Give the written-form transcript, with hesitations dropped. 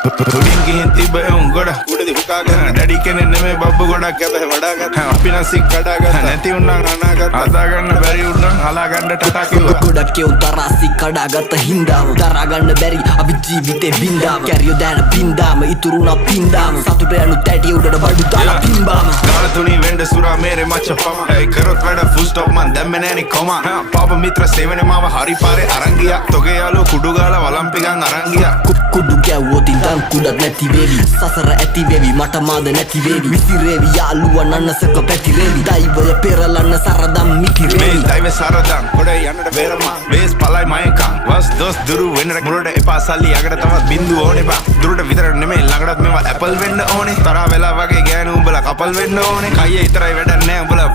උඩින් ගිහින් තිබ්බ එවුන් ගොඩ උඩදී හුකාගෙන ඩැඩි කෙනෙක් නෙමෙයි බබ්බු ගොඩක් හැබැයි වඩාගත් අපි නම් සික් කඩාගත් නැති උන්නම් අනාගත අදා ගන්න බැරි උන්නම් අලා ගන්න ටටා කිව්වා ගොඩක් එවුන් තරසි කඩාගත්ත හින්දාම දරා ගන්න බැරි අපි ජීවිතේ බින්දාම කැරියෝ දැන බින්දාම ඉතුරුනා පින්දාම සතුට යනු තැටි උඩට බඩු දාලා පින්බාම ගාල තුනී වෙන්න සුරා මේරේ මච්ච පම ඒ කරොත් වැඩ ෆුල් ස්ටොප් මන් දැම්මේ නෑනේ කොමා පාප මිත්‍ර සේවනේ මාව හරි පාරේ අරන් ගියා තොගේ යාළුවෝ කුඩු ගාලා වලම්පිකන් අරන් ගියා කුඩු ගැව්වොත් ඉඳන් කුඩක් නැති වේවි සසර ඇති වේවි මට මාද නැති වේවි විසිරේවි යාළුවා නන්නසක පැතිරේවි දෛවය පෙරලන්න සරදම් මිතිරේවි මේ දෛව සරදම් කොඩේ යන්නට බේරමා වේස් පලයි මයකම් වස් දොස් දුරු වෙන්නට මුරට එපා සල්ලි යකට තවත් බින්දු ඕනේ බා දුරට විතර නෙමෙයි ළඟටත් මේවා ඇපල් වෙන්න ඕනේ තරහ වෙලා වගේ ගෑනු උඹලා කපල් වෙන්න ඕනේ කයියේ විතරයි වැඩක් නෑ උඹලා